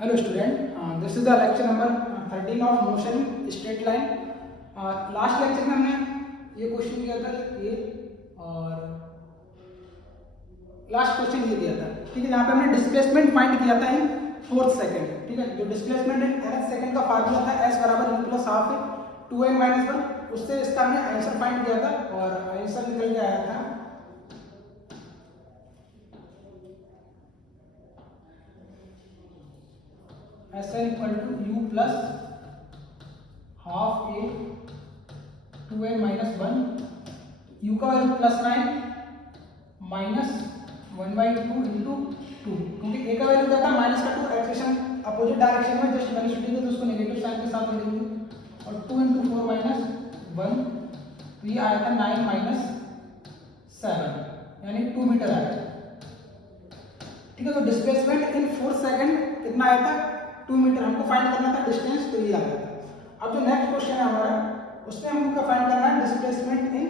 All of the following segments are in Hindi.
Hello student, this is the lecture number 13 of motion straight line. Last lecture में हमने ये क्वेश्चन किया था ये और लास्ट क्वेश्चन ये दिया था, ठीक है, जहाँ पे हमने डिस्प्लेसमेंट फाइंड किया था इन 4th सेकंड, ठीक है। जो डिस्प्लेसमेंट इन nth सेकंड का फार्मूला था s बराबर u plus half 2n minus 1, उससे इसका हमने आंसर फाइंड किया था और आंसर निकल के आया था SN equal to u plus half a 2n minus 1, u का वैल्यू प्लस 9 माइनस 1/2 इंटू 2, क्योंकि a का वैल्यू क्या था माइनस का 2, एक्सेशन अपोजिट डायरेक्शन में जस्ट वेलोसिटी तो उसको नेगेटिव साइन के साथ लिख देंगे और 2 इंटू 4 माइनस 1, तो ये आया था 9 माइनस 7 यानी 2 मीटर आया, ठीक है। तो डिस्प्लेसमेंट इन 4 सेकंड कितना आया था 2 मीटर, हमको फाइंड करना था डिस्टेंस, तो ये आ गया था। अब जो नेक्स्ट क्वेश्चन है हमारा उसमें हमको फाइंड करना है डिस्प्लेसमेंट इन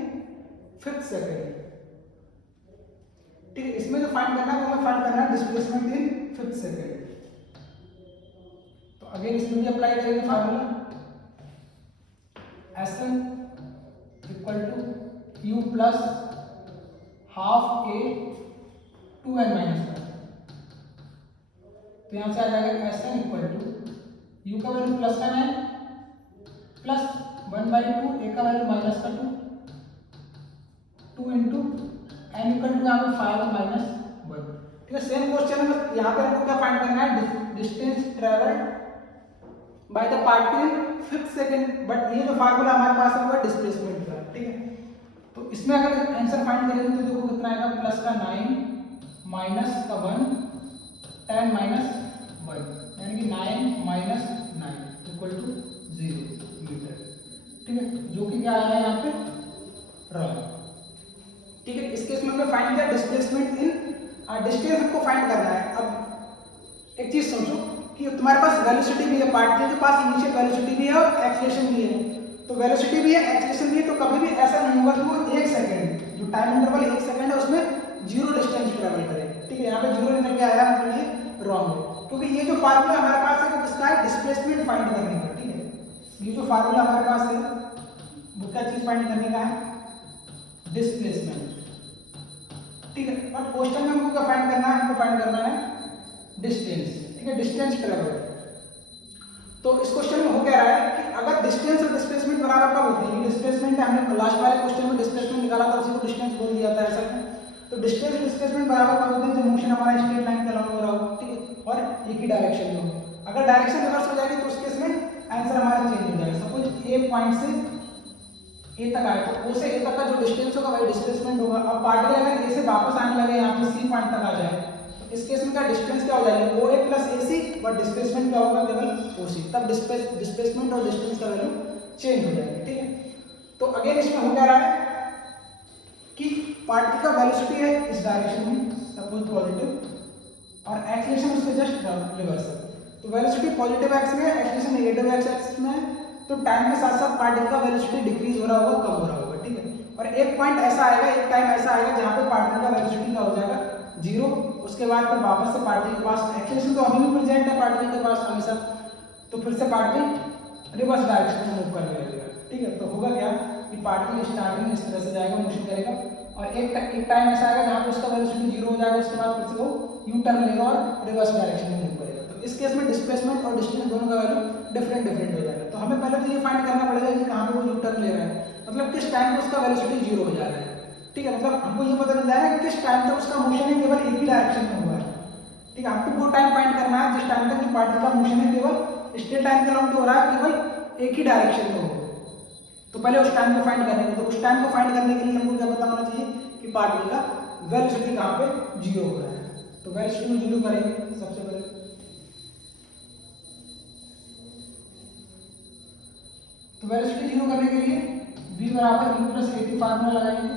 5th सेकंड, ठीक है। इसमें जो फाइंड करना है वो हमें फाइंड करना है डिस्प्लेसमेंट इन 5th सेकंड। तो अगेन इसमें भी अप्लाई करेंगे formula Sn equal to u plus half a 2n minus 1, तो यहाँ से आ जाएगा Sn इक्वल टू u का वैल्यू प्लस का 9 प्लस 1/2 a का वैल्यू माइनस का 2 इंटू n इक्वल टू यहाँ पे 5 माइनस 1, ठीक है। सेम क्वेश्चन में यहाँ पे हमको क्या फाइंड करना है distance travelled by the particle 5th second, but ये जो फार्मूला हमारे पास है वो डिस्प्लेसमेंट का, ठीक है। तो इसमें अगर आंसर फाइंड करेंगे तो देखो कितना आएगा प्लस का 9 माइनस का 1 10 माइनस 1 यानी कि 9 माइनस 9 इक्वल टू 0 मीटर, ठीक है, जो कि क्या आया है यहाँ पे रॉन्ग, ठीक है। इस केस में हमने फाइंड किया डिस्प्लेसमेंट इन डिस्टेंस, हमको फाइंड करना है। अब एक चीज सोचो कि तुम्हारे पास वेलोसिटी भी है, पार्टिकल के पास इनिशियल वेलोसिटी भी है और एक्सेलरेशन भी है, तो वेलोसिटी भी है एक्सेलरेशन भी है, तो कभी भी ऐसा नहीं होगा कि वो 1 सेकंड जो टाइम इंटरवल 1 सेकंड है उसमें 0 डिस्टेंस ट्रेवल करे, ठीक है। यहाँ पे 0 निकल के आया मतलब ये रॉन्ग है, क्योंकि ये जो फार्मूला हमारे पास है वो किसका है डिस्प्लेसमेंट फाइंड करने का, ठीक है। ये जो फार्मूला हमारे पास है वो क्या चीज फाइंड करने का है डिस्प्लेसमेंट, ठीक है। और क्वेश्चन में हमको क्या फाइंड करना है, हमको फाइंड करना है डिस्टेंस, ठीक है, डिस्टेंस ट्रेवल। तो इस क्वेश्चन में हो क्या रहा है कि अगर डिस्टेंस और डिस्प्लेसमेंट बराबर कब होती है, डिस्प्लेसमेंट हमने लास्ट वाले क्वेश्चन में डिस्प्लेसमेंट निकाला था, उसी को डिस्टेंस बोल दिया था ऐसा, तो डिस्टेंस डिस्प्लेसमेंट बराबर कब होते हैं जब मोशन हमारा स्ट्रेट लाइन के अलाउंग हो रहा हो, ठीक है, और एक ही डायरेक्शन में हो। अगर डायरेक्शन रिवर्स हो जाएगी तो उस केस में आंसर हमारा चेंज हो जाएगा। सपोज ए पॉइंट से ए तक आए तो ओ से ए तक का जो डिस्टेंस होगा वही डिस्प्लेसमेंट होगा। अब पार्टिकल अगर ए से वापस आने लगे यहाँ पे सी पॉइंट तक आ जाए तो इस केस में क्या डिस्टेंस क्या हो जाएगी O A plus A C, but displacement क्या होगा केवल ओ सी, तब डिस्प्लेसमेंट और डिस्टेंस का वैल्यू चेंज हो जाएगी, ठीक है। तो अगेन इसमें हो क्या रहा है कि पार्टिकल का वेलोसिटी है इस डायरेक्शन में सपोज पॉजिटिव और एक्सेलरेशन उसके जस्ट रिवर्स है, तो वेलोसिटी पॉजिटिव एक्स में है, एक्सेलरेशन नेगेटिव एक्स में है, तो टाइम के साथ साथ पार्टिकल का वेलोसिटी डिक्रीज हो रहा होगा, कम हो रहा होगा, ठीक है। और एक पॉइंट ऐसा आएगा, एक टाइम ऐसा आएगा जहां पे पार्टिकल का वेलोसिटी क्या हो जाएगा 0, उसके बाद फिर वापस से पार्टिकल के पास एक्सेलरेशन तो अभी भी प्रेजेंट है पार्टिकल के पास हमेशा, तो फिर से पार्टिकल रिवर्स डायरेक्शन में मूव करने लगेगा, ठीक है। तो होगा क्या कि पार्टिकल स्टार्टिंग इस तरह से जाएगा, मोशन करेगा और एक टाइम ऐसा आएगा जहां पे उसका वेलोसिटी 0 हो जाएगा, उसके बाद फिर से वो यू टर्न लेगा और रिवर्स डायरेक्शन में मूव करेगा। तो इस केस में डिस्प्लेसमेंट और डिस्टेंस दोनों का वैल्यू डिफरेंट हो जाएगा। तो हमें पहले तो ये फाइंड करना पड़ेगा कि कहां पे वो यू टर्न ले रहा है, मतलब किस टाइम पे उसका वेलोसिटी 0 हो जा रहा है, ठीक है। मतलब हमको ये पता चल जाएगा कि किस टाइम तक उसका मोशन है केवल एक ही डायरेक्शन में हुआ है, ठीक है। हमको वो टाइम फाइंड करना है जिस टाइम तक पार्टिकल का मोशन है केवल स्ट्रेट लाइन के अलाउंग हो रहा है, केवल एक ही डायरेक्शन में हो। तो पहले उस टाइम को फाइंड करने के, तो उस टाइम को फाइंड करने के लिए हमको क्या पता होना चाहिए कि पार्टिकल का वेलोसिटी कहां पे 0 हो रहा है। तो वेलोसिटी में 0 करेंगे सबसे पहले, तो वेलोसिटी 0 करने के लिए v बराबर u प्लस a फार्मूला लगाएंगे।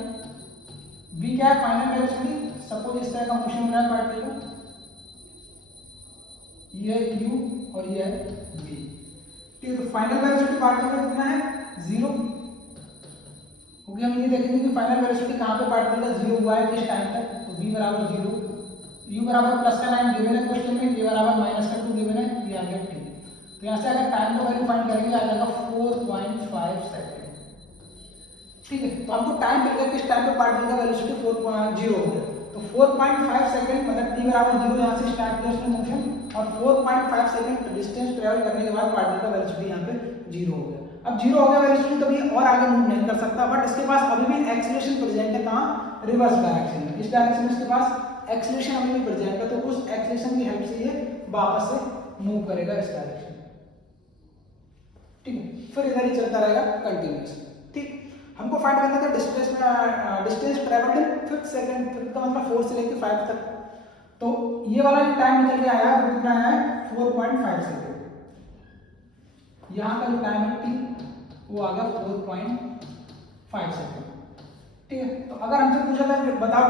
v क्या है फाइनल वेलोसिटी, सपोज इस तरह का मोशन हो रहा है पार्टिकल का, ये है u और ये है v, ठीक है। तो फाइनल वेलोसिटी पार्टिकल का कितना है 0, क्योंकि हम ये देखेंगे कि फाइनल वेलोसिटी कहां पे पार्टिकल का 0 हुआ है किस टाइम तक, तो v बराबर 0 u बराबर प्लस का 9 गिवन है क्वेश्चन में, a बराबर माइनस का 2 गिवन है, ये आ गया t। तो यहाँ से अगर टाइम का वैल्यू फाइंड करेंगे आ जाएगा 4.5 सेकंड। ठीक है, तो हमको टाइम मिल गया, किस टाइम पे पार्टिकल का वेलोसिटी 4.0 हो गया। तो 4.5 सेकंड मतलब t बराबर 0 यहाँ से स्टार्ट किया उसने मोशन, और 4.5 सेकंड डिस्टेंस ट्रेवल करने के बाद पार्टिकल का वेलोसिटी यहाँ पे 0 हो गया। अब 0 हो गया वेलोसिटी, तो ये और आगे मूव नहीं कर सकता, बट इसके पास अभी भी एक्सीलरेशन प्रेजेंट है, कहाँ, रिवर्स डायरेक्शन में। इस डायरेक्शन में इसके पास एक्सीलरेशन अभी भी प्रेजेंट है, तो उस एक्सीलरेशन की हेल्प से ये वापस से मूव करेगा इस डायरेक्शन में। ठीक है, फिर इधर ही चलता रहेगा कंटिन्यूअसली। ठीक, हमको फाइंड करना था डिस्टेंस ट्रेवल्ड इन 5 सेकंड, 5 का मतलब 4 से लेकर 5 तक। तो ये वाला जो टाइम निकल के आया वो कितना आया है 4.5 सेकंड। यहाँ का जो टाइम है t वो आ गया 4.5 सेकंड। ठीक है, तो अगर हमसे पूछा था बताओ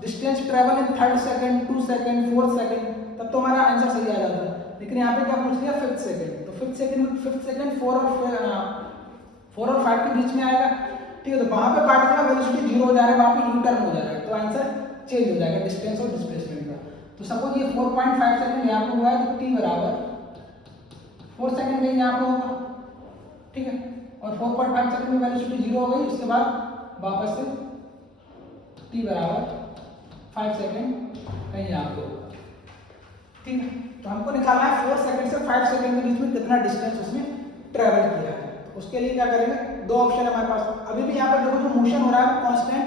distance travel in 3rd second, 2 second, 4th second, तब तो हमारा आंसर सही आ जाता। लेकिन यहाँ पे क्या पूछ लिया 5th सेकंड, तो 5th सेकंड 4 और 5 के बीच में आएगा। ठीक है, तो वहां पे पार्टिकल का वेलोसिटी 0 हो जा रहा है, वहां पे यू टर्न हो जाएगा, तो आंसर चेंज हो जाएगा डिस्टेंस और डिस्प्लेसमेंट का। तो सपोज ये 4.5 सेकंड यहाँ पे हुआ है, तो t बराबर 4 सेकंड में यहाँ पे होगा। ठीक है, और 4.5 सेकंड में वेलोसिटी 0 हो गई, उसके बाद वापस से t बराबर 5 सेकंड कहीं यहाँ पे होगा। ठीक है, तो हमको निकालना है 4 सेकंड से 5 सेकंड के बीच में कितना डिस्टेंस उसने ट्रेवल किया है। उसके लिए क्या करेंगे, दो ऑप्शन है हमारे पास। अभी भी यहाँ पर देखो जो मोशन हो रहा है वो कांस्टेंट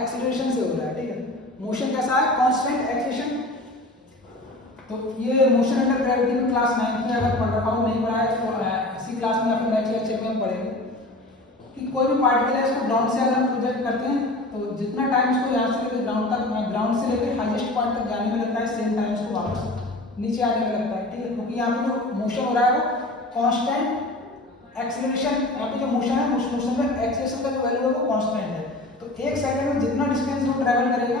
एक्सीलरेशन से हो रहा है। ठीक है, मोशन कैसा है, कांस्टेंट एक्सीलरेशन। तो ये मोशन अंडर ग्रेविटी में क्लास 9 में अगर पढ़ रखा हो, नहीं पढ़ा है तो इसी क्लास में या फिर नेक्स्ट लेक्चर में हम पढ़ेंगे कि कोई भी पार्टिकल है इसको ग्राउंड से अगर प्रोजेक्ट करते हैं तो जितना टाइम इसको यहाँ से लेकर ग्राउंड तक, ग्राउंड से लेकर हाईएस्ट पॉइंट तक जाने में लगता है, सेम टाइम इसको वापस नीचे आने में लगता है। ठीक है, क्योंकि यहाँ पे जो मोशन हो रहा है वो कांस्टेंट एक्सीलरेशन, यहाँ पे जो मोशन है उस मोशन में एक्सीलरेशन का जो वैल्यू है वो कांस्टेंट है। तो 1 सेकंड में जितना डिस्टेंस वो ट्रैवल करेगा,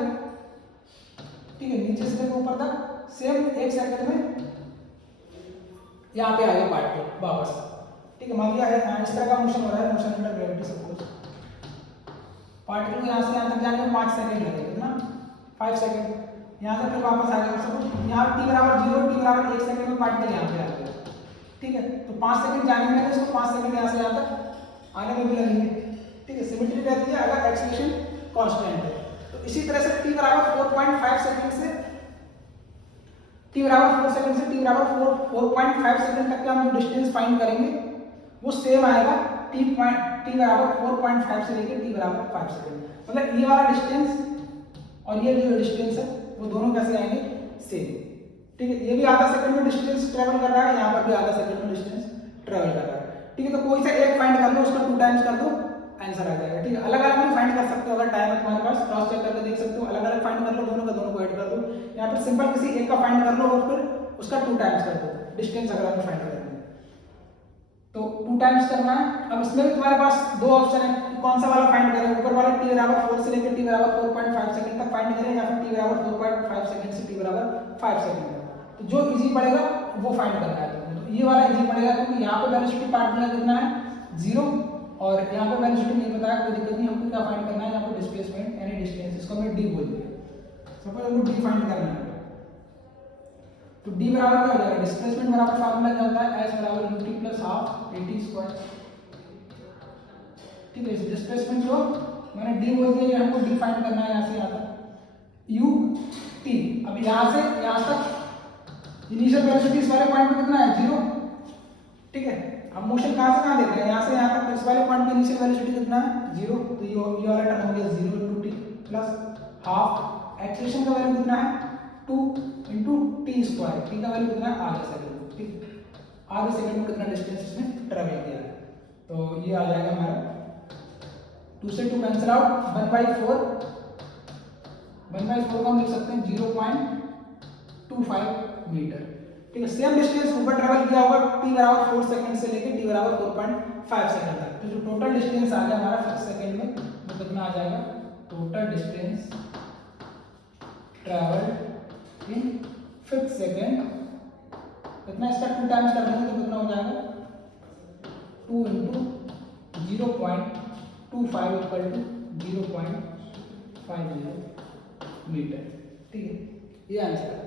ठीक है, नीचे से लेकर ऊपर तक, सेम 1 सेकंड में यहाँ पे आएगा पार्टिकल वापस। ठीक है, मान लिया है इस तरह का मोशन हो रहा है, motion under gravity. Suppose particle को यहाँ से यहाँ तक जाने में 5 सेकंड लगेगा ना, 5 सेकंड, यहाँ से फिर वापस आ जाएगा। सपोज यहाँ t बराबर 0, t बराबर 1 सेकंड में पार्टिकल यहाँ पे आ गया। ठीक है, तो 5 सेकंड जाने में लगेगा, इसको 5 सेकंड यहाँ से यहाँ तक आने में भी लगेंगे। ठीक है, सिमेट्री रहती है अगर एक्सीलरेशन कांस्टेंट है। तो इसी तरह से t बराबर 4.5 सेकंड से t बराबर 4 सेकंड से t बराबर 4.5 सेकंड तक का हम जो डिस्टेंस फाइंड करेंगे वो सेम आएगा t बराबर 4.5 से लेकर t बराबर 5 सेकंड। मतलब ये वाला डिस्टेंस और ये जो डिस्टेंस है वो दोनों कैसे आएंगे, सेम। ठीक है, ये भी आधा सेकंड में डिस्टेंस ट्रेवल कर रहा है, यहाँ पर भी आधा सेकंड में डिस्टेंस ट्रेवल कर रहा है। ठीक है, तो कोई सा एक फाइंड कर लो, उसका 2 टाइम्स कर दो, आंसर आ जाएगा। ठीक है, अलग अलग भी फाइंड कर सकते हो, अगर टाइम है तुम्हारे पास क्रॉस चेक करके देख सकते हो, अलग अलग फाइंड कर लो, दोनों का दोनों को ऐड कर दो, या फिर सिंपल किसी एक का फाइंड कर लो और फिर उसका 2 टाइम्स कर दो डिस्टेंस अगर आपको फाइंड करना है तो 2 टाइम्स करना है। अब इसमें भी तुम्हारे पास दो ऑप्शन है कि कौन सा वाला फाइंड करें, ऊपर वाला t बराबर 4 से लेकर t बराबर 4.5 सेकंड तक फाइंड करें, या फिर t बराबर 4.5 सेकंड से t बराबर 5 सेकंड तक। तो जो इजी पड़ेगा वो फाइंड करना है। तो ये वाला इजी पड़ेगा क्योंकि यहाँ पे वेलोसिटी पार्टिकल कितना है 0, और यहाँ पे वेलोसिटी नहीं पता है, कोई दिक्कत नहीं। हमको क्या फाइंड करना है, यहाँ पे डिस्प्लेसमेंट यानी डिस्टेंस, इसको हमें d बोल दिया। सपोज हमको d फाइंड करना है, तो d बराबर क्या हो जाएगा, डिस्प्लेसमेंट बराबर फार्मूला क्या होता है, s बराबर ut plus half at square. ठीक है, डिस्प्लेसमेंट जो मैंने d बोल दिया, ये हमको d फाइंड करना है यहाँ से यहाँ तक ut। अब यहाँ से यहाँ तक इनिशियल वेलोसिटी इस वाले पॉइंट पे कितना है 0। ठीक है, अब मोशन कहाँ से कहाँ देख रहे हैं, यहाँ से यहाँ तक, इस वाले पॉइंट पे इनिशियल वेलोसिटी कितना है 0, तो ये वाला टर्म हो गया 0 into t plus half acceleration का वैल्यू कितना है 2 into t स्क्वायर, t का वैल्यू कितना है आधा सेकंड। ठीक, आधे सेकंड में कितना डिस्टेंस इसने ट्रैवल किया है, तो ये आ जाएगा हमारा 2 से 2 कैंसिल आउट, 1/4 को हम लिख सकते हैं 0.25 मीटर। ठीक है, सेम डिस्टेंस ऊपर ट्रैवल किया होगा t बराबर 4 सेकंड से लेकर t बराबर 4.5 सेकंड तक। तो जो टोटल डिस्टेंस आ गया हमारा 5 सेकंड में वो कितना आ जाएगा, total distance travel in 5 second कितना, इसका 2 टाइम्स कर देंगे तो कितना हो जाएगा 2 into 0.25 इक्वल टू 0.50 मीटर। ठीक है, ये आंसर है।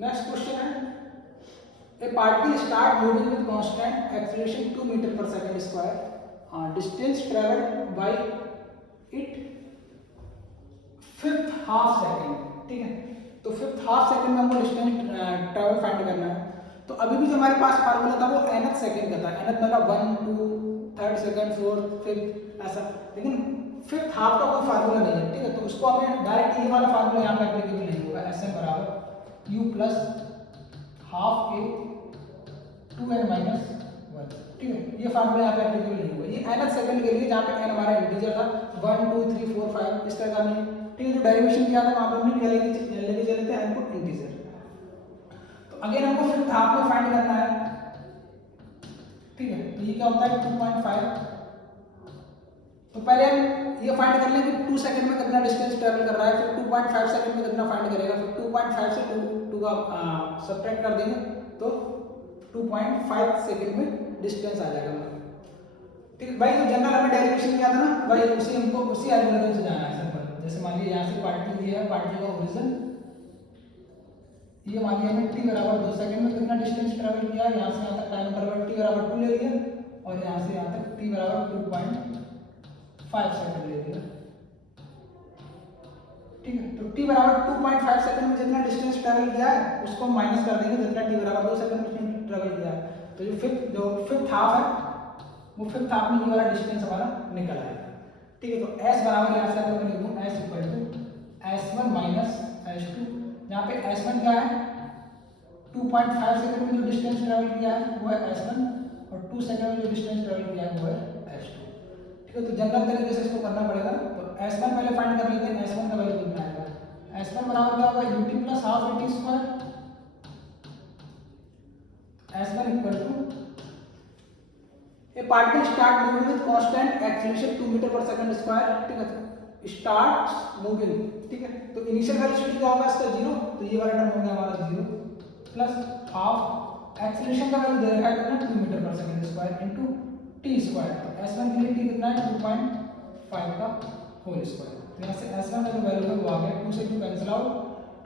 नेक्स्ट क्वेश्चन है, a particle start moving with constant acceleration 2 metre पर second square, distance travelled by it fifth half second. ठीक है, तो फिफ्थ हाफ सेकंड में हमको डिस्टेंस ट्रेवल फाइंड करना है। तो अभी भी जो हमारे पास फार्मूला था वो nth सेकंड का था, nth मतलब 1 2 3rd सेकंड 4th 5th ऐसा, लेकिन फिफ्थ हाफ का कोई फार्मूला नहीं है। ठीक है, तो उसको हमें डायरेक्ट ये वाला फार्मूला यहाँ पे एप्लीकेबल नहीं होगा, Sn बराबर u plus half a 2n minus 1। ठीक है, ये फार्मूला यहाँ पे एप्लीकेबल नहीं होगा, ये nth सेकंड के लिए जहाँ पे n हमारा इंटीजर था 1 2 3 4 5 इस तरह का नहीं। ठीक है, जो डेरिवेशन किया था वहाँ पे हमने क्या लेके चले थे n को इंटीजर। तो अगेन हमको फिफ्थ हाफ में फाइंड करना है। ठीक है, तो ये क्या होता है 2.5। तो पहले हम ये फाइंड कर लें कि 2 सेकंड में कितना डिस्टेंस ट्रैवल कर रहा है, फिर 2.5 सेकंड में कितना फाइंड करेगा, फिर 2.5 से 2 का सब्ट्रैक्ट कर देंगे तो 2.5 सेकंड में डिस्टेंस आ जाएगा। ठीक है भाई, तो जनरल हमें डेरिवेशन किया था ना भाई, उसी हमको उसी एल्गोरिथम से जाना है सिंपल। जैसे मान लीजिए यहाँ से पार्टिकल दिया है, पार्टिकल का ओरिजिन ये मान लिया हमने t बराबर 2 सेकंड में कितना डिस्टेंस ट्रैवल किया, यहाँ से यहाँ तक टाइम इंटरवल t बराबर 2 ले लिया और यहाँ से यहाँ तक t बराबर 2.5 सेकंड ले लिया। ठीक है, तो t बराबर 2.5 सेकंड में जितना डिस्टेंस ट्रैवल किया है उसको माइनस कर देंगे जितना t बराबर 2 सेकंड में उसने ट्रैवल किया है। तो जो फिफ्थ हाफ है वो फिफ्थ हाफ में ये वाला डिस्टेंस हमारा निकल आएगा। ठीक है, तो s बराबर यहाँ से अगर मैं लिखूँ s equal to s1 minus s2, यहाँ पे s1 क्या है 2.5 सेकंड में जो डिस्टेंस ट्रैवल किया है वो है s1 और 2 सेकंड में जो डिस्टेंस ट्रैवल किया है वो है s2। ठीक है, तो जनरल तरीके से इसको करना पड़ेगा। तो s1 पहले फाइंड कर लेते हैं, s1 का वैल्यू कितना आएगा, s1 बराबर क्या होगा ut plus half at square, s1 equal to a particle start moving with constant acceleration 2 metre पर सेकंड स्क्वायर। ठीक है, स्टार्ट मूविंग। ठीक है, तो इनिशियल वेलोसिटी क्या होगा इसका 0, तो ये वाला टर्म हो गया हमारा 0 प्लस हाफ एक्सीलरेशन का वैल्यू दे रखा है कितना 2 मीटर पर second square into t square. तो s1 के लिए t कितना है 2.5 का होल स्क्वायर। तो यहाँ से s1 का जो वैल्यू है वो आ गया 2 से 2 कैंसिल आउट,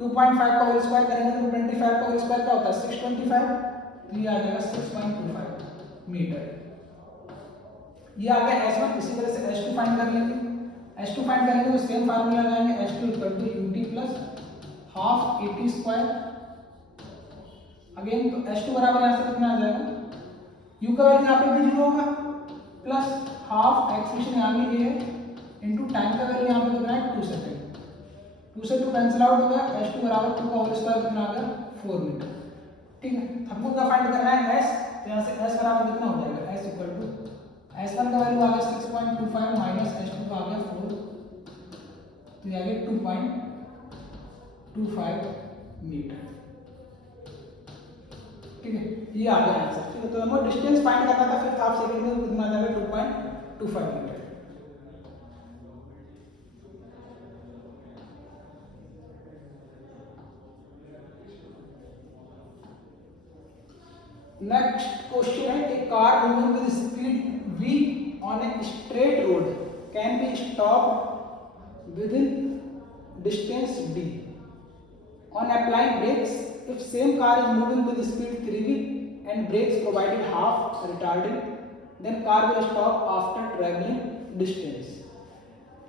2.5 का होल स्क्वायर करेंगे तो 25 का होल स्क्वायर क्या होता है 625, तो ये आ जाएगा 6.25 मीटर। ये आ गया s1। इसी तरह से s2 फाइंड कर लेंगे, s2 फाइंड करेंगे तो सेम फार्मूला लगाएंगे, s2 equal to ut plus half at square. Again तो s2 बराबर यहाँ से कितना आ जाएगा, u का वैल्यू यहाँ पे भी 0 होगा प्लस हाफ एक्सीलरेशन यहाँ भी a है इनटू टाइम का वैल्यू यहाँ पे कितना है 2 सेकंड, 2 से 2 कैंसिल आउट हो गया, s2 बराबर 2 का होल स्क्वायर कितना आ गया 4 मीटर। ठीक है, हमको क्या फाइंड करना है s, तो यहाँ से s बराबर कितना हो जाएगा s इक्वल टू s1 का वैल्यू आ गया 6.25 माइनस s2 का आ गया 4, तो ये आ गया 2.25 मीटर। ठीक है, ये आ गया आंसर। ठीक है, तो हमें डिस्टेंस फाइंड करना था फिफ्थ हाफ सेकंड में, तो कितना आ जाएगा 2.25 मीटर। नेक्स्ट क्वेश्चन है, a car moving with speed v on a straight road can be stopped within distance d on applying brakes if same car is moving with speed 3v and brakes provided half retarded, then car will stop after traveling distance।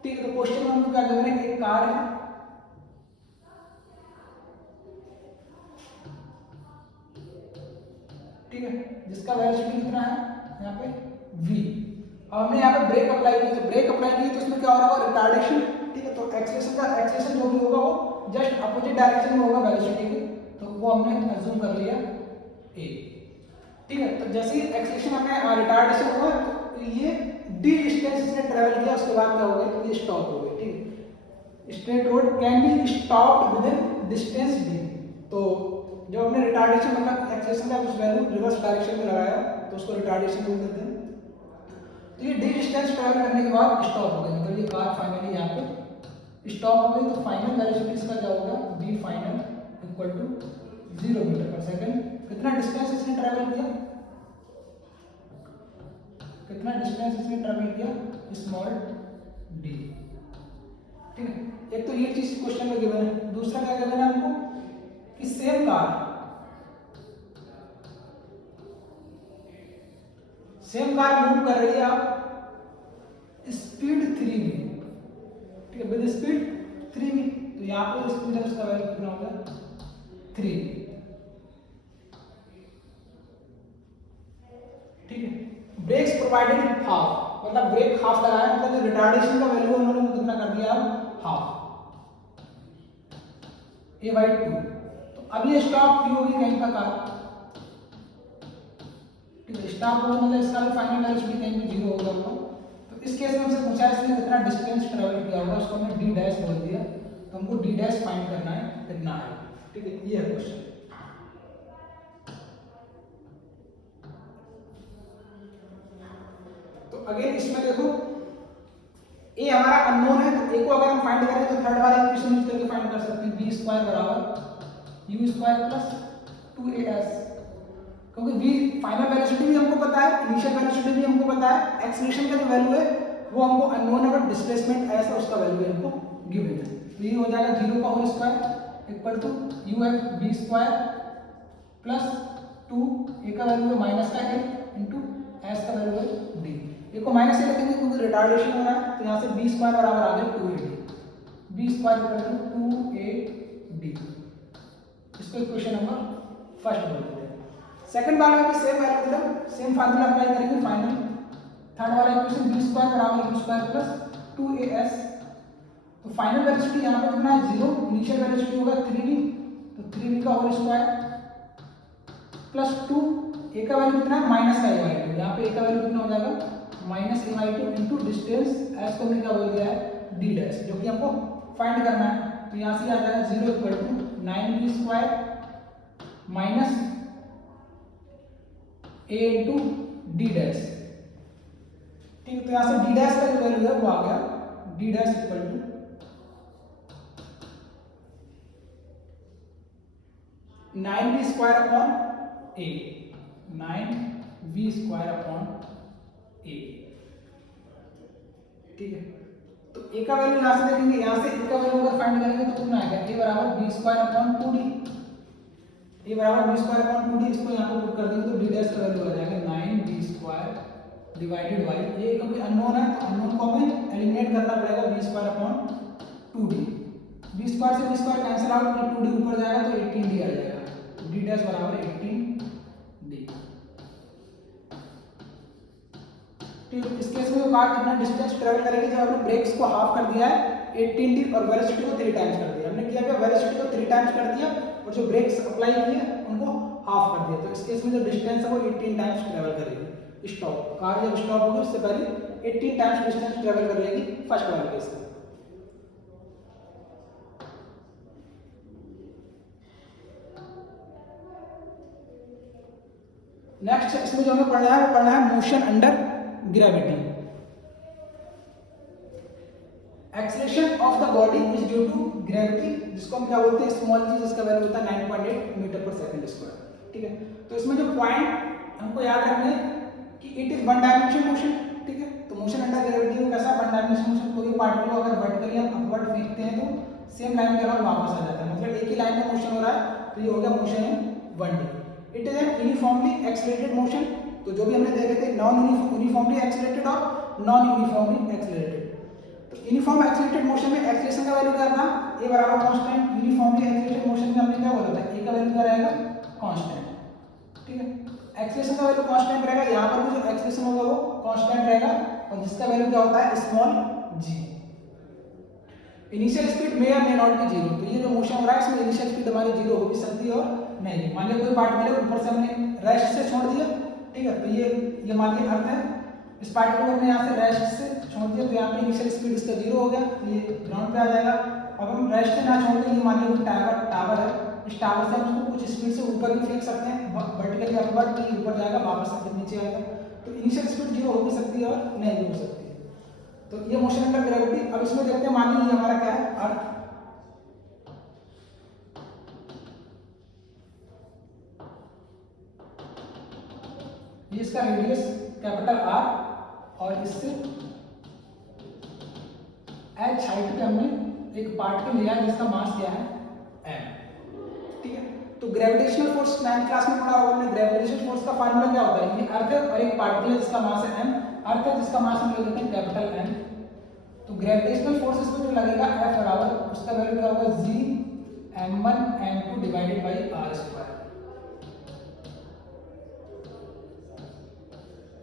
ठीक है, तो क्वेश्चन में हम क्या कर रहे हैं, एक कार है ठीक है जिसका वेलोसिटी कितना है यहाँ पे v, और हमने यहाँ पे ब्रेक अप्लाई किया, तो ब्रेक अप्लाई की तो उसमें क्या हो रहा होगा रिटार्डेशन। ठीक है, तो एक्सेलेरेशन जो भी होगा वो जस्ट अपोजिट डायरेक्शन में होगा वेलोसिटी के, तो वो हमने अज्यूम कर लिया a। ठीक है, तो जैसे ही एक्सेलेरेशन हमने रिटार्डेशन हुआ तो ये d डिस्टेंस इसने ट्रैवल किया, उसके बाद क्या हो गया, ये स्टॉप हो गई। ठीक है, straight road can be stopped with in distance d। तो जो हमने रिटार्डेशन मतलब एक्सेलेरेशन का कुछ वैल्यू रिवर्स डायरेक्शन में लगाया तो उसको रिटार्डेशन बोल देते हैं। तो ये डी डिस्टेंस ट्रैवल करने के बाद स्टॉप हो गई, मतलब ये कार फाइनली यहाँ पे स्टॉप हो गई। तो फाइनल वेलोसिटी इसका क्या होगा, v final equal to 0 metre पर सेकंड। कितना डिस्टेंस इसने ट्रैवल किया कितना डिस्टेंस इसने ट्रेवल किया, स्मॉल डी। ठीक है, एक तो ये चीज क्वेश्चन में गिवन है। दूसरा क्या गिवन है हमको कि सेम कार मूव कर रही है आप स्पीड 3 में, ठीक है, विद स्पीड 3 में। तो यहाँ पे स्पीड है उसका वैल्यू कितना होगा 3। ठीक है, ब्रेक्स प्रोवाइडेड हाफ, मतलब ब्रेक हाफ लगाया, मतलब जो रिटार्डेशन का वैल्यू उन्होंने कितना कर दिया हाफ, a/2। तो अब ये स्टॉप की होगी कहीं पर कार, ठीक है, स्टॉप होगा मतलब इसका भी फाइनल वेलोसिटी कहीं पे 0 होगा हमको। तो इस केस में हमसे पूछा है इसने कितना डिस्टेंस ट्रेवल किया होगा, उसको हमने d डैश बोल दिया। तो हमको d डैश फाइंड करना है कितना है। ठीक है, ये है क्वेश्चन। तो अगेन इसमें देखो a हमारा अननोन है, तो a को अगर हम फाइंड करें तो थर्ड वाला इक्वेशन यूज करके फाइंड कर सकते हैं, b² बराबर u² प्लस 2as, क्योंकि v फाइनल वेलोसिटी भी हमको पता है, इनिशियल वेलोसिटी भी हमको पता है, एक्सीलरेशन का जो वैल्यू है वो हमको अननोन है, बट डिस्प्लेसमेंट ऐसा उसका वैल्यू हमको गिवन है। तो ये हो जाएगा 0 का whole square equal to uf v² plus 2 a का वैल्यू है माइनस का a इंटू s का वैल्यू है d। a को माइनस से लिखेंगे क्योंकि रिटार्डेशन हो रहा है, तो यहाँ से b² बराबर आ गया 2ad, b² equal to 2ad। इसको इक्वेशन नंबर फर्स्ट बोल देते हैं। सेकंड वाला भी same value, same formula apply करेंगे फाइनल। थर्ड वाला इक्वेशन b² बराबर u² प्लस 2as। तो फाइनल वेलोसिटी यहाँ पे कितना है 0, इनिशियल वेलोसिटी होगा 3v, तो 3v का होल स्क्वायर प्लस 2 a का वैल्यू कितना है माइनस का a/2, यहाँ पे a का वैल्यू कितना हो जाएगा minus a/2 into distance s को हमने क्या बोल दिया है d डैश, जो कि हमको फाइंड करना है। तो यहाँ से आ जाएगा 0 equal to 9v² minus a into D dash. ठीक है, तो यहाँ से डी डैश का जो वैल्यू है वो आ गया D dash equal to 9v² upon a, 9v² upon a। ठीक है, तो a का वैल्यू यहाँ से देखेंगे, यहाँ से a का वैल्यू अगर फाइंड करेंगे तो कितना आएगा a बराबर v² अपॉन 2d, a बराबर v² अपॉन 2d। इसको यहाँ पे पुट कर देंगे तो d डैश का वैल्यू आ जाएगा 9v² डिवाइडेड बाय a, क्योंकि अननोन है तो अननोन को हमें एलिमिनेट करना पड़ेगा v² अपॉन 2d। v² से v² कैंसिल आउट, तो 2d ऊपर जाएगा तो 18d आ जाएगा, तो d डैश बराबर 18d। ठीक है, इस केस में कार कितना डिस्टेंस ट्रेवल करेगी, जब हमने ब्रेक्स को हाफ कर दिया है 18d और वेलोसिटी को 3 टाइम्स कर दिया। हमने किया क्या, वेलोसिटी को 3 टाइम्स कर दिया और जो ब्रेक्स अप्लाई किए उनको हाफ कर दिया। तो इस केस में जो डिस्टेंस है वो 18 टाइम्स ट्रेवल करेगी। स्टॉप, कार जब स्टॉप होगी उससे पहले 18 टाइम्स डिस्टेंस ट्रेवल कर लेगी फर्स्ट वाले केस में। नेक्स्ट इसमें जो हमें पढ़ना है वो पढ़ना है motion under gravity. Acceleration of the body is due to gravity, जिसको हम क्या बोलते हैं स्मॉल जी, जिसका वैल्यू होता है 9.8 मीटर पर सेकंड स्क्वायर। ठीक है, तो इसमें जो पॉइंट हमको याद रखने कि it is one dimension motion. ठीक है, तो मोशन अंडर ग्रेविटी को कैसा वन डायमेंशन मोशन, कोई पार्टिकल को अगर वर्टिकली हम अपवर्ड फेंकते हैं तो सेम लाइन के अराउंड वापस आ जाता है, मतलब एक ही लाइन में मोशन हो रहा है, तो ये हो गया motion in 1D। It is an uniformly accelerated motion, तो जो भी हमने देखे थे नॉन यूनिफॉर्मली एक्सेलरेटेड और नॉन यूनिफॉर्मली एक्सेलरेटेड। तो यूनिफॉर्म एक्सेलरेटेड मोशन में एक्सेलरेशन का वैल्यू क्या था a बराबर कांस्टेंट, यूनिफॉर्मली एक्सेलरेटेड मोशन में हमने क्या बोला था a का वैल्यू क्या रहेगा कांस्टेंट। ठीक है, एक्सेलरेशन का वैल्यू कांस्टेंट रहेगा, यहाँ पर भी जो एक्सेलरेशन होगा वो कांस्टेंट रहेगा, और जिसका वैल्यू क्या होता है स्मॉल g। इनिशियल स्पीड मे या मे नॉट बी 0, तो ये जो मोशन हो रहा है इसमें इनिशियल स्पीड हमारी 0 हो भी सकती है और नहीं। मान लिया कोई पार्टिकल ऊपर से हमने रेस्ट से छोड़ दिया, ठीक है, तो ये मान लिया अर्थ है, इस पार्टिकल को हमने यहाँ से रेस्ट से छोड़ दिया, तो यहाँ पे इनिशियल स्पीड इसका 0 हो गया, तो ये ग्राउंड पे आ जाएगा। अब हम रेस्ट से ना छोड़ दें, ये मान लिया टावर है, इस टावर से हम उसको कुछ स्पीड से ऊपर भी फेंक सकते हैं वर्टिकली अपवर्ड, तो ऊपर जाएगा वापस फिर नीचे आएगा, तो इनिशियल स्पीड 0 हो भी सकती है और नहीं भी हो सकती है। तो ये मोशन अंडर ग्रेविटी। अब इसमें देखते हैं, मान लीजिए हमारा क्या है अर्थ, ये इसका रेडियस कैपिटल R और इससे h हाइट पे हमने एक पार्टिकल लिया है जिसका मास क्या है m, ठीक है। तो ग्रेविटेशनल फोर्स 9th क्लास में पढ़ा होगा हमने। ग्रेविटेशनल फोर्स का फार्मूला क्या होता है, ये अर्थ है और एक पार्टिकल है जिसका मास है m, अर्थ है जिसका मास हम ले लेते हैं कैपिटल M। तो ग्रेविटेशनल फोर्स इसमें जो लगेगा F बराबर उसका वैल्यू क्या होगा G m1 m2 divided by r square,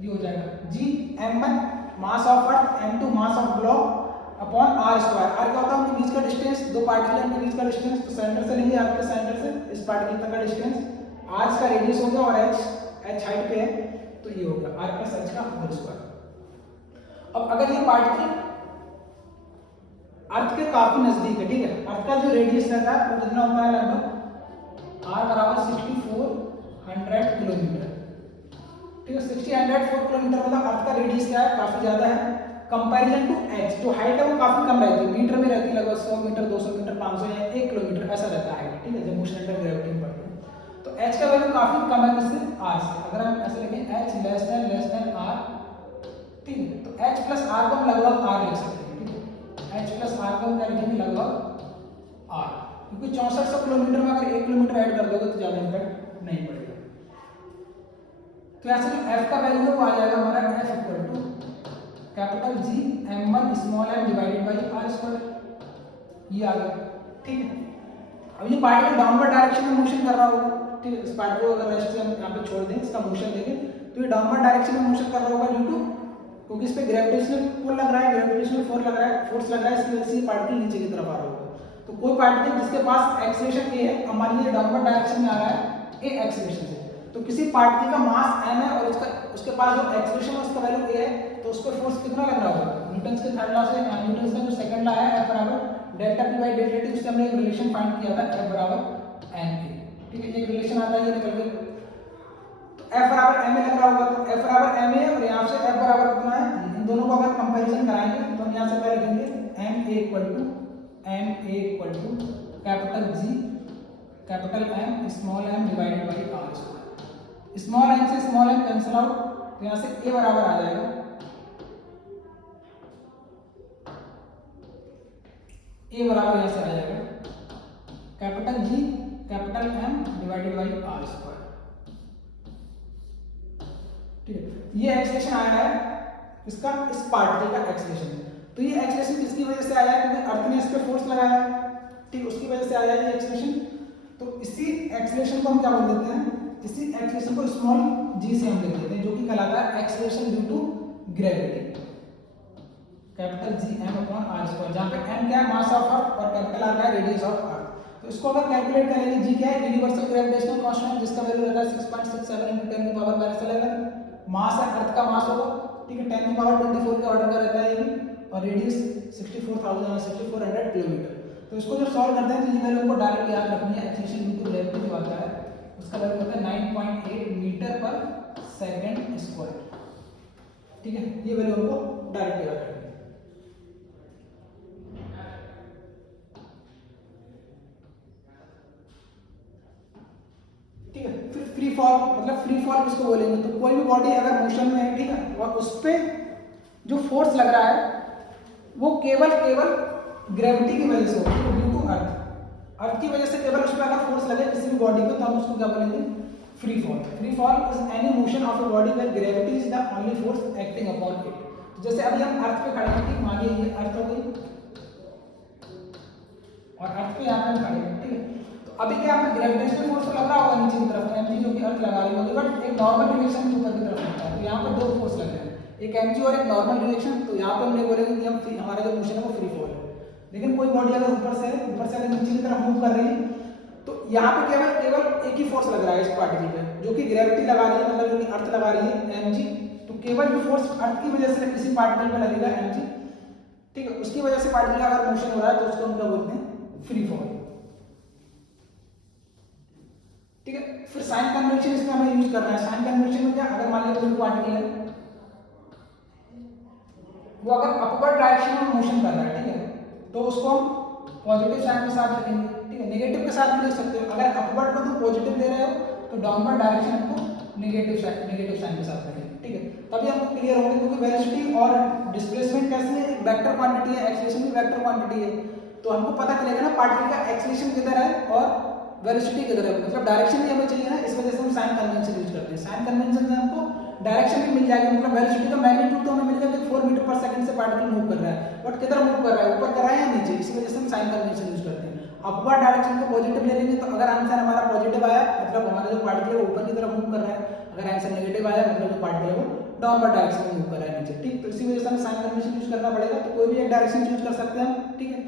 ये हो जाएगा G m1 mass of earth, m2 mass of block upon r square. r क्या होता है उनके बीच का डिस्टेंस, दो पार्टिकल के बीच का डिस्टेंस, तो सेंटर से लेंगे आपके सेंटर से इस पार्टिकल तक का डिस्टेंस, r इसका रेडियस हो गया और h हाइट पे है तो ये हो गया r प्लस h का होल स्क्वायर। अब अगर ये पार्टिकल अर्थ के काफी नजदीक है, ठीक है, अर्थ का जो रेडियस रहता है वो कितना होता है लगभग r बराबर 6400 किलोमीटर, ठीक है। 6400 किलोमीटर मतलब अर्थ का रेडियस क्या है, काफी ज्यादा है कंपैरिजन टू h। जो हाइट है वो काफी कम रहती है, मीटर में रहती है, लगभग 100 मीटर 200 मीटर 500 या 1 किलोमीटर ऐसा रहता है हाइट, ठीक है, जब मोशन अंडर ग्रेविटी में पड़ते हैं। तो h का वैल्यू काफी कम है किससे, r से। अगर हम ऐसे लिखें h लेस देन r, ठीक है, तो h प्लस r को हम लगभग r लिख सकते हैं, ठीक है। h प्लस r को हम क्या लिखेंगे लगभग r, क्योंकि 6400 किलोमीटर में अगर 1 किलोमीटर ऐड कर दोगे तो ज्यादा इंपैक्ट नहीं पड़ेगा। तो ऐसे जो f का वैल्यू है वो आ जाएगा हमारा f equal to capital G m1 small m divided by r square, ये आ गया, ठीक है। अब ये पार्टिकल डाउनवर्ड डायरेक्शन में मोशन कर रहा होगा, ठीक है। इस पार्टिकल को अगर ऐसे हम यहाँ पे छोड़ दें, इसका मोशन देखें तो ये डाउनवर्ड डायरेक्शन में मोशन कर रहा होगा ड्यू टू, क्योंकि इस पे ग्रेविटेशनल पुल लग रहा है, ग्रेविटेशनल फोर्स लग रहा है, इसकी वजह से ये पार्टिकल नीचे की तरफ आ रहा होगा। तो कोई पार्टिकल जिसके पास एक्सेलरेशन a है, हमारी ये डाउनवर्ड डायरेक्शन में आ रहा है a एक्सेलरेशन से, तो किसी पार्टिकल का मास m है और उसके पास जो एक्सेलरेशन है उसका वैल्यू a है, तो उस पर फोर्स कितना लग रहा होगा, न्यूटन के थर्ड लॉ से, न्यूटन का जो सेकंड लॉ है F बराबर delta p by delta t, उससे हमने एक रिलेशन फाइंड किया था F बराबर ma, ठीक है। एक रिलेशन आता है ये निकल गया, तो F बराबर ma लग रहा होगा, तो F बराबर ma और यहाँ से F बराबर कितना है, इन दोनों को अगर कंपैरिजन कराएंगे तो हम यहाँ से क्या लिखेंगे ma equal to capital G capital M small m divided by r square. Small m से स्मॉल m कैंसिल आउट, तो यहाँ से a बराबर आ जाएगा a बराबर यहाँ से आ जाएगा capital G capital M divided by r square, ठीक है। ये एक्सप्रेशन आया है इसका, इस पार्टिकल का एक्सप्रेशन। तो ये एक्सप्रेशन किसकी वजह से आया है, क्योंकि अर्थ ने इस पे फोर्स लगाया है, ठीक, उसकी वजह से आया है ये एक्सप्रेशन। तो इसी एक्सप्रेशन को हम क्या बोल देते हैं, इसी एक्सप्रेशन को स्मॉल g से हम लिख देते हैं, जो कि कहलाता है expression due to gravity, capital G m upon r square, जहां पे m क्या है मास ऑफ अर्थ और कैपिटल r क्या है रेडियस ऑफ अर्थ। तो इसको अगर कैलकुलेट करेंगे, g क्या है यूनिवर्सल ग्रेविटेशनल कांस्टेंट, जिसका वैल्यू रहता है 6.67 × 10 की पावर -11, मास है अर्थ का मास होगा, ठीक है, 10 की पावर 24 के ऑर्डर का रहता है ये भी, और रेडियस 6400 किलोमीटर। तो इसको जब सॉल्व करते हैं तो ये वैल्यू को डायरेक्ट याद रखनी है, एक्सेलरेशन ड्यू टू ग्रेविटी जो आता है उसका वैल्यू होता है 9.8 मीटर पर सेकंड स्क्वायर, ठीक है। ये वैल्यू हमको डायरेक्ट याद रखनी है, ठीक है। फिर फ्री फॉल, मतलब फ्री फॉल किसको बोलेंगे, तो कोई भी बॉडी अगर मोशन में है, ठीक है, और उस पे जो फोर्स लग रहा है वो केवल ग्रेविटी की वजह से होगा, ड्यू टू अर्थ की वजह से केवल उस पर अगर फोर्स लगे किसी भी बॉडी को, तो हम उसको क्या बोलेंगे free fall. Free fall is any motion of a body where gravity is the only force acting upon it. जैसे अभी हम अर्थ पे खड़े हैं, ठीक, मान लीजिए ये अर्थ हो गई और अर्थ पे यहाँ पे हम खड़े हैं, ठीक है। तो अभी क्या आपको ग्रेविटेशनल फोर्स तो लग रहा होगा नीचे की तरफ, mg जो कि अर्थ लगा रही होगी, बट एक नॉर्मल डायरेक्शन में ऊपर की तरफ होता है, तो यहाँ पे दो फोर्स लग रहे हैं, एक mg और एक नॉर्मल डायरेक्शन। तो यहाँ पे हम नहीं बोलेंगे कि हम हमारा जो मोशन है वो फ्री फॉल है, लेकिन कोई बॉडी अगर ऊपर से अगर नीचे की तरफ मूव कर रही है तो यहाँ पे केवल एक ही फोर्स लग रहा है इस पार्टिकल पे, जो कि ग्रेविटी लगा रही है, मतलब जो कि अर्थ लगा रही है mg। तो केवल जो फोर्स अर्थ की वजह से किसी पार्टिकल पे लगेगा mg, ठीक है, उसकी वजह से पार्टिकल अगर मोशन हो रहा है तो उसको हम क्या बोलते हैं फ्री फॉल, ठीक है। फिर साइन कन्वेंशन इसमें हमें यूज करना है। साइन कन्वेंशन में क्या, अगर मान लीजिए कोई पार्टिकल है वो अगर अपवर्ड डायरेक्शन में मोशन कर रहा है, ठीक है, तो उसको हम पॉजिटिव साइन के साथ लिखेंगे, ठीक है। नेगेटिव के साथ भी लिख सकते हो, अगर अपवर्ड को तुम पॉजिटिव दे रहे हो तो डाउनवर्ड डायरेक्शन को नेगेटिव नेगेटिव साइन के साथ करेंगे, ठीक है। तभी आपको क्लियर होगा, क्योंकि वेलोसिटी और डिस्प्लेसमेंट कैसी है, एक वेक्टर क्वांटिटी है, एक्सीलरेशन भी वेक्टर क्वांटिटी है, तो हमको पता चलेगा ना पार्टिकल का एक्सीलरेशन किधर है और वेलोसिटी किधर है, मतलब डायरेक्शन भी हमें चाहिए ना, इस वजह से हम साइन कन्वेंशन यूज करते हैं। साइन कन्वेंशन से हमको डायरेक्शन भी मिल जाएगी, मतलब वेलोसिटी का मैग्नीट्यूड तो हमें मिल जाएगा 4 मीटर पर सेकंड से पार्टिकल मूव कर रहा है, बट किधर मूव कर रहा है, ऊपर कर रहा है या नीचे, इसी वजह से हम साइन कन्वेंशन यूज करते हैं। अपवर्ड डायरेक्शन को पॉजिटिव ले लेंगे, तो अगर आंसर हमारा पॉजिटिव आया मतलब हमारा जो पार्टिकल है ऊपर की तरफ मूव कर रहा है, अगर आंसर नेगेटिव आया मतलब जो पार्टिकल है वो डाउनवर्ड डायरेक्शन में मूव कर रहा है नीचे, ठीक। तो इसी वजह से हमें साइन कन्वेंशन यूज करना पड़ेगा, तो कोई भी एक डायरेक्शन यूज कर सकते हैं हम, ठीक है।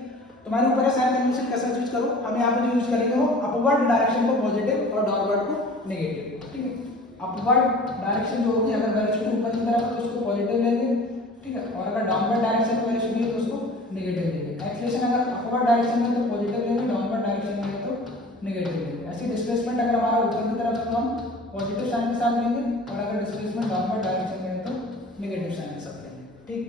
तुम्हारे ऊपर है साइन कन्वेंशन कैसे यूज करो, हम यहाँ पे जो यूज करेंगे वो अपवर्ड डायरेक्शन को पॉजिटिव और डाउनवर्ड को नेगेटिव, ठीक है। अपवर्ड डायरेक्शन जो होगी, अगर वेलोसिटी ऊपर की तरफ है तो उसको पॉजिटिव लेंगे, ठीक है, और अगर डाउनवर्ड डायरेक्शन में वेलोसिटी है तो उसको नेगेटिव लेंगे। एक्सीलरेशन अगर अपवर्ड डायरेक्शन में तो पॉजिटिव लेंगे, डाउनवर्ड डायरेक्शन में तो नेगेटिव लेंगे। ऐसे डिस्प्लेसमेंट अगर हमारा ऊपर की तरफ है तो हम पॉजिटिव साइन के साथ लेंगे, और अगर डिस्प्लेसमेंट डाउनवर्ड डायरेक्शन में है तो नेगेटिव साइन के साथ लेंगे, ठीक।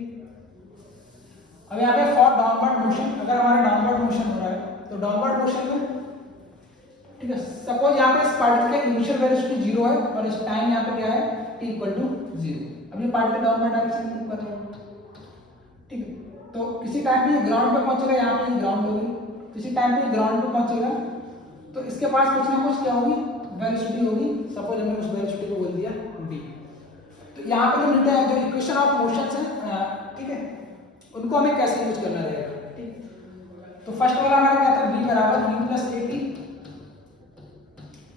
अब यहाँ पे फॉर डाउनवर्ड मोशन, अगर हमारा डाउनवर्ड मोशन हो रहा है तो डाउनवर्ड मोशन में, ठीक है, सपोज यहाँ पे इस पार्टिकल का इनिशियल वेलोसिटी 0 है और इस टाइम यहाँ पे क्या है t इक्वल टू 0। अब ये पार्टिकल डाउनवर्ड डायरेक्शन में मूव कर रहा है, ठीक है। तो किसी टाइम पे ग्राउंड पे पहुंचेगा, यहाँ पे ग्राउंड होगी, किसी टाइम पे ग्राउंड पे पहुंचेगा तो इसके पास कुछ ना कुछ क्या होगी, वेलोसिटी होगी, सपोज हमने उस वेलोसिटी को बोल दिया v। तो यहाँ पे जो इक्वेशन ऑफ मोशंस है, ठीक है, उनको हमें कैसे यूज करना रहेगा, ठीक। तो फर्स्ट वाला हमारा क्या था, v बराबर u प्लस at,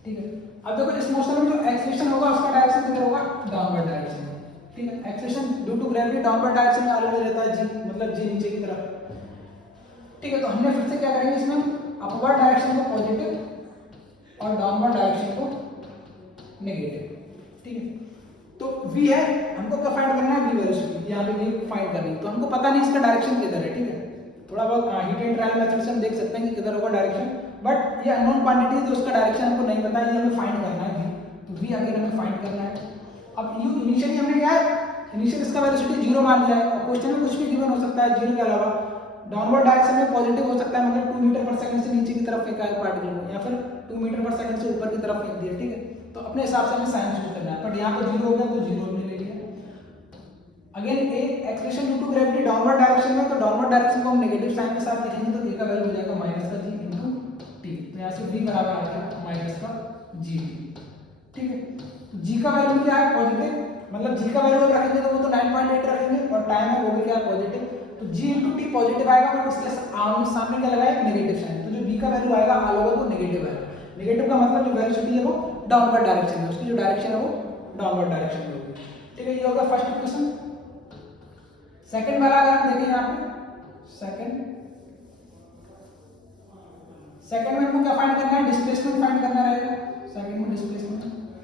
ठीक है। अब देखो इस मोशन में जो एक्सीलरेशन होगा उसका डायरेक्शन किधर होगा, डाउनवर्ड डायरेक्शन में, ठीक है। Acceleration due to gravity downward direction में ऑलवेज रहता है g, मतलब g नीचे की तरफ, ठीक है। तो हमने फिर से क्या करेंगे, इसमें अपवर्ड डायरेक्शन को पॉजिटिव और डाउनवर्ड डायरेक्शन को नेगेटिव, ठीक है। तो v है, हमको क्या फाइंड करना है, v वेलोसिटी, यहाँ पे v फाइंड करनी है, तो हमको पता नहीं इसका डायरेक्शन किधर है, ठीक है। थोड़ा बहुत हीट एंड ट्रायल मेथड से हम देख सकते हैं कि किधर होगा डायरेक्शन, बट ये अननोन क्वांटिटी है तो उसका डायरेक्शन हमको नहीं पता, ये हमें फाइंड करना है, तो v अगेन हमें फाइंड करना है। अब u इनिशियली हमने क्या है, इनिशियल इसका वेलोसिटी 0 मान लिया है, और क्वेश्चन में कुछ भी गिवन हो सकता है 0 के अलावा, डाउनवर्ड डायरेक्शन में पॉजिटिव हो सकता है, मतलब 2 मीटर पर सेकंड से नीचे की तरफ फेंका है पार्टिकल को, या फिर 2 मीटर पर सेकंड से ऊपर की तरफ फेंक दिया, ठीक है। तो अपने हिसाब से हमें साइन यूज करना है, बट यहाँ पे 0 हो गया तो 0 हमने ले लिया। Again a acceleration due to gravity downward direction में, तो डाउनवर्ड डायरेक्शन को हम नेगेटिव साइन के साथ लिखेंगे, तो a का वैल्यू हो जाएगा माइनस का g इंटू t, तो यहाँ से v बराबर आ गया माइनस का g, ठीक है। तो g का वैल्यू क्या है, पॉजिटिव, मतलब g का वैल्यू रखेंगे तो वो तो 9.8 रखेंगे, और टाइम है वो भी क्या है, पॉजिटिव, तो g इंटू t पॉजिटिव आएगा, बट उसके सामने क्या लगाया, नेगेटिव साइन, तो जो v का वैल्यू आएगा ऑल ओवर वो नेगेटिव आएगा। नेगेटिव का मतलब जो वेलोसिटी है वो डाउनवर्ड डायरेक्शन में, उसकी जो डायरेक्शन है वो डाउनवर्ड डायरेक्शन में होगी, ठीक है। ये होगा फर्स्ट इक्वेशन। सेकंड वाला अगर हम देखें यहाँ पे, सेकंड में हमको क्या फाइंड करना है, डिस्प्लेसमेंट फाइंड करना रहेगा। सेकंड में डिस्प्लेसमेंट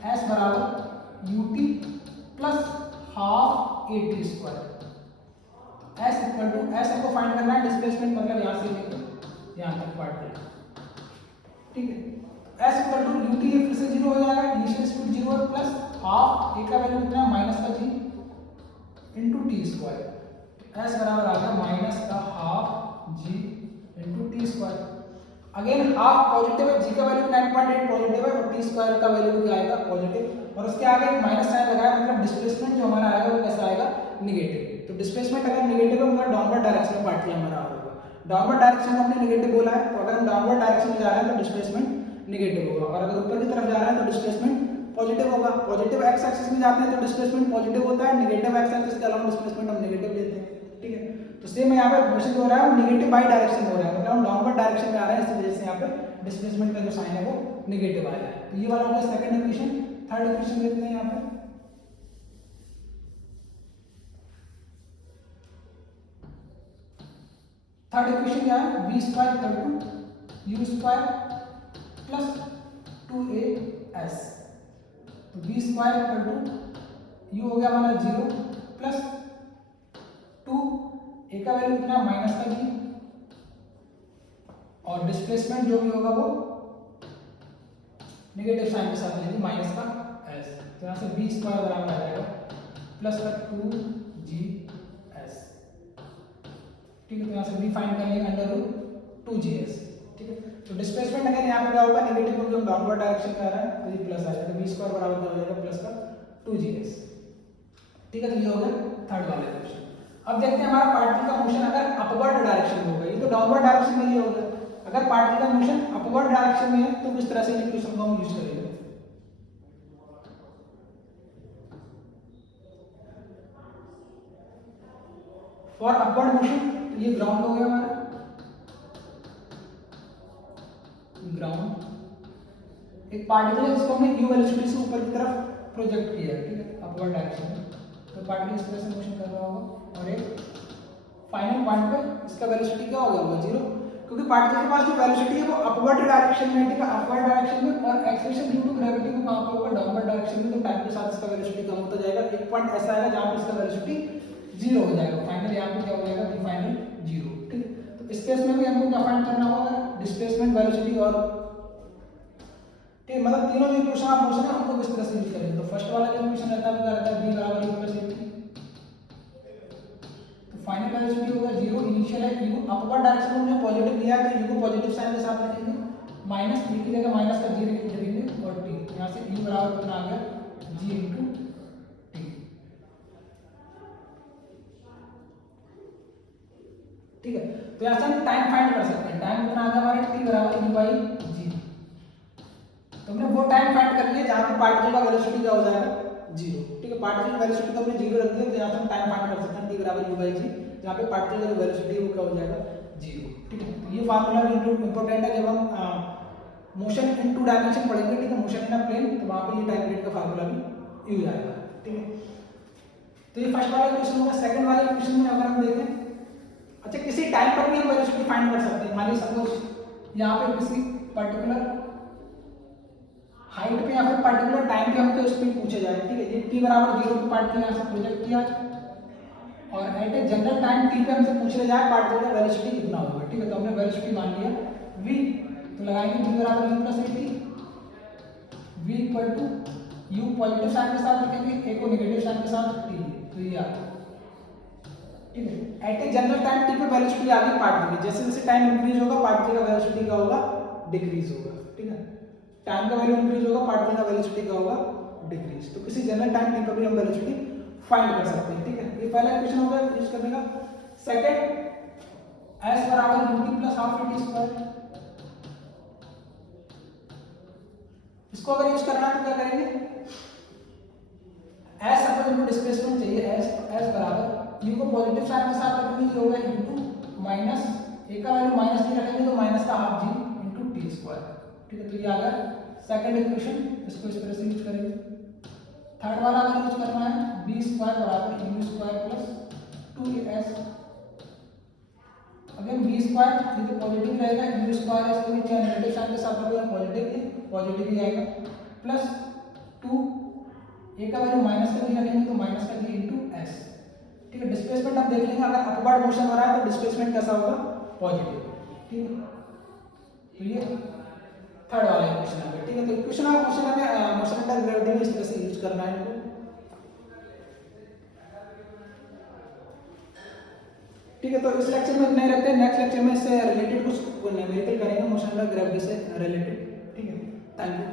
s बराबर ut plus half at square, s equal to s हमको फाइंड करना है डिस्प्लेसमेंट, मतलब यहाँ से लेकर यहाँ तक पार्टिकल, ठीक है। s इक्वल टू ut, ये फिर से 0 हो जाएगा, इनिशियल स्पीड 0 है, प्लस हाफ a का वैल्यू कितना है, माइनस का g into T square, s बराबर आ गया माइनस का half g into T square. Again half positive है, g का वैल्यू 9.8 पॉजिटिव है, और टी स्क्वायर का वैल्यू क्या आएगा, पॉजिटिव, और उसके आगे एक माइनस साइन लगाया, मतलब डिस्प्लेसमेंट जो हमारा आएगा वो कैसा आएगा, नेगेटिव। तो डिस्प्लेसमेंट अगर नेगेटिव है मतलब डाउनवर्ड डायरेक्शन में पार्टिकल हमारा होगा, डाउनवर्ड डायरेक्शन में हमने नेगेटिव बोला है, तो अगर हम डाउनवर्ड डायरेक्शन में जा रहे हैं तो डिस्प्लेसमेंट नेगेटिव होगा, और अगर ऊपर की तरफ जा रहे हैं तो डिस्प्लेसमेंट पॉजिटिव होगा। पॉजिटिव एक्स एक्सिस में जाते हैं तो डिस्प्लेसमेंट पॉजिटिव होता है, नेगेटिव एक्स एक्सिस के अलावा डिस्प्लेसमेंट हम नेगेटिव लेते हैं, ठीक है। तो सेम यहाँ पे मोशन हो रहा है वो नेगेटिव बाई डायरेक्शन हो रहा है, मतलब हम डाउनवर्ड डायरेक्शन में आ रहे हैं, इस वजह से यहाँ पे डिस्प्लेसमेंट का जो साइन है वो नेगेटिव आया है। तो ये वाला हो गया सेकंड इक्वेशन। थर्ड इक्वेशन देखते हैं यहाँ पे, थर्ड इक्वेशन क्या है, v square equal to u square plus 2as, तो v square equal to u हो गया हमारा 0 प्लस 2 a का वैल्यू कितना, माइनस का g, और डिस्प्लेसमेंट जो भी होगा वो नेगेटिव साइन के साथ लेंगे, माइनस का s, तो यहाँ से v स्क्वायर बराबर आ जाएगा प्लस का 2gs, ठीक है। तो यहाँ से v फाइंड कर लेंगे अंडर रूट 2gs, ठीक है। तो डिस्प्लेसमेंट अगर यहाँ पे क्या होगा, नेगेटिव, क्योंकि हम डाउनवर्ड डायरेक्शन में आ रहा है, तो ये प्लस आ जाएगा, v स्क्वायर बराबर हो जाएगा प्लस का 2gs। ठीक है, तो ये हो गया थर्ड वाला इक्वेशन। अब देखते हैं हमारा पार्टिकल का मोशन अगर अपवर्ड डायरेक्शन में होगा, ये तो डाउनवर्ड डायरेक्शन में ही होगा। अगर पार्टिकल का मोशन अपवर्ड डायरेक्शन में है तो किस तरह से इक्वेशन को हम यूज करेंगे। फॉर अपवर्ड मोशन तो ये ग्राउंड हो गया हमारा, ग्राउंड एक पार्टिकल है जिसको हमने u वेलोसिटी से ऊपर की तरफ प्रोजेक्ट किया है, ठीक है, अपवर्ड डायरेक्शन में। तो पार्टिकल इस तरह से मोशन कर रहा होगा और एक फाइनल पॉइंट पे इसका वेलोसिटी क्या होगा, 0, क्योंकि पार्टिकल के पास जो वेलोसिटी है वो अपवर्ड डायरेक्शन में, ठीक है, अपवर्ड डायरेक्शन में, और एक्सेलरेशन ड्यू टू ग्रेविटी को कहां पे होगा, डाउनवर्ड डायरेक्शन में। तो टाइम के साथ इसका वेलोसिटी कम होता जाएगा, एक पॉइंट ऐसा आएगा जहां पे इसका वेलोसिटी 0 हो जाएगा, फाइनल यहां पे क्या हो जाएगा, v फाइनल 0, ठीक है। तो इस केस में भी हमको क्या फाइंड करना होगा, डिस्प्लेसमेंट, वेलोसिटी और, ठीक है, मतलब तीनों जो इक्वेशन आप पूछ रहे हैं हमको किस तरह से यूज करेंगे। तो फर्स्ट वाला जो इक्वेशन रहता है वो रहता है v बराबर u प्लस at, तो फाइनल वेलोसिटी होगा 0, इनिशियल है u, अपवर्ड डायरेक्शन में हमने पॉजिटिव लिया है तो u को पॉजिटिव साइन के साथ रखेंगे, माइनस v की जगह माइनस का g लिख देंगे और t, यहां से u बराबर कितना आ गया, g into t, ठीक है। तो यहां से हम टाइम फाइंड कर सकते हैं, टाइम कितना आ गया हमारा, t बराबर u by g। तो हमने वो टाइम फाइंड कर लिया जहां पे पार्टिकल का वेलोसिटी क्या हो जाएगा, 0, ठीक है। पार्टिकल की वेलोसिटी को हमने 0 रख दिया तो यहां से हम टाइम फाइंड कर सकते हैं, t बराबर u by g, जहां पे पार्टिकल का वेलोसिटी है वो क्या हो जाएगा, 0, ठीक है। तो ये फार्मूला भी इंपॉर्टेंट है जब हम मोशन इन टू डायमेंशन पढ़ेंगे, ठीक है, मोशन इन अ प्लेन, तो वहां पे ये टाइम पीरियड का फार्मूला भी यूज आएगा, ठीक है। तो ये फर्स्ट वाला इक्वेशन होगा। सेकंड वाले इक्वेशन में अगर हम देखें, अच्छा किसी टाइम पर भी हम वेलोसिटी फाइंड कर सकते हैं। मान लीजिए सपोज यहाँ पे किसी पर्टिकुलर हाइट पे या फिर पर्टिकुलर टाइम पे हमको स्पीड पूछे जाए, ठीक है, ये t बराबर 0 पे पार्टिकल यहाँ से प्रोजेक्ट किया और eight a general time t पे हमसे पूछ जाए पार्टिकल का वेलोसिटी कितना होगा, ठीक है। तो हमने वेलोसिटी मान लिया v, तो लगाएंगे v बराबर u plus at, v equal to u positive sign के साथ रखेंगे, a को नेगेटिव साइन के साथ t, तो ये आ गया, ठीक है। Eight a general time t पे वेलोसिटी आ गई पार्टिकल की, जैसे जैसे टाइम इंक्रीज होगा पार्टिकल का वेलोसिटी क्या होगा, डिक्रीज होगा, ठीक है। टाइम का वैल्यू इंक्रीज होगा, पार्टिकल का वेलोसिटी क्या होगा, डिक्रीज। तो किसी जनरल टाइम t पर भी हम वेलोसिटी फाइंड कर सकते हैं, ठीक है। ये पहला इक्वेशन होगा यूज करने का। सेकंड, s बराबर ut plus half at square, इसको अगर यूज करना है तो क्या करेंगे, s सपोज हमको डिस्प्लेसमेंट चाहिए, s बराबर u को पॉजिटिव साइन के साथ रखेंगे, ये होगा इनटू माइनस, a का वैल्यू माइनस नहीं रखेंगे तो माइनस का half g into t square, ठीक है। तो ये आ गया सेकंड इक्वेशन, इसको इस तरह से यूज करेंगे। थर्ड वाला अगर यूज करना है, b स्क्वायर बराबर u square plus 2s, again b square ये तो पॉजिटिव रहेगा, u स्क्वायर इसको भी चाहे नेगेटिव साइन के साथ रखो, पॉजिटिव ही आएगा, प्लस 2, a का वैल्यू माइनस का भी रखेंगे तो माइनस का g इनटू s, ठीक है। डिस्प्लेसमेंट आप देख लेंगे, अगर अपवर्ड मोशन हो रहा है तो डिस्प्लेसमेंट कैसा होगा, पॉजिटिव, ठीक है। तो ये थर्ड वाला इक्वेशन है, ठीक है। तो इक्वेशन ऑफ मोशन है, मोशन अंडर ग्रेविटी में इस तरह से यूज करना है इनको, ठीक है। तो इस लेक्चर में इतना ही रखते हैं, नेक्स्ट लेक्चर में इससे रिलेटेड कुछ न्यूमेरिकल करेंगे मोशन अंडर ग्रेविटी से रिलेटेड, ठीक है। Thank you.